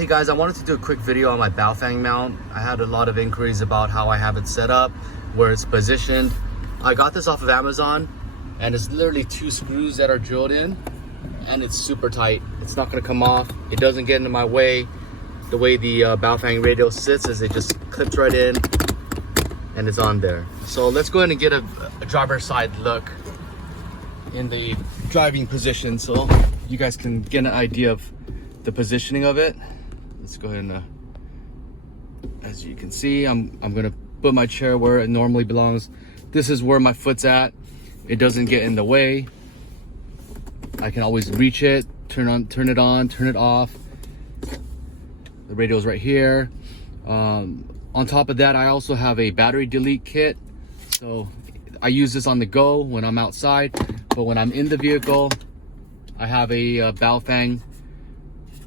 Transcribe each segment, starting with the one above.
Hey guys, I wanted to do a quick video on my Baofeng mount. I had a lot of inquiries about how I have it set up, where it's positioned. I got this off of Amazon, and it's literally 2 screws that are drilled in, and it's super tight. It's not gonna come off. It doesn't get into my way. The way the Baofeng radio sits is it just clips right in, and it's on there. So let's go ahead and get a driver's side look in the driving position so you guys can get an idea of the positioning of it. Let's go ahead and as you can see, I'm gonna put my chair where it normally belongs. This is where my foot's at. It doesn't get in the way. I can always reach it, turn it on, turn it off. The radio's right here. On top of that, I also have a battery delete kit. So I use this on the go when I'm outside, but when I'm in the vehicle, I have a Baofeng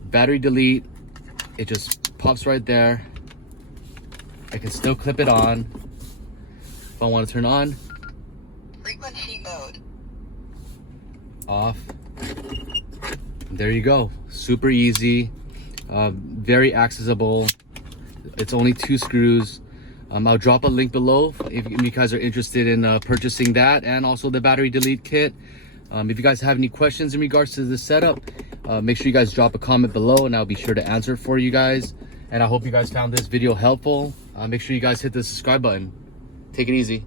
battery delete. It just pops right there. I can still clip it on if I want to turn on, Frequency mode off. There you go. Super easy, very accessible. It's only 2 screws. I'll drop a link below if you guys are interested in purchasing that, and also the battery delete kit. If you guys have any questions in regards to the setup, make sure you guys drop a comment below and I'll be sure to answer it for you guys. And I hope you guys found this video helpful. Make sure you guys hit the subscribe button. Take it easy.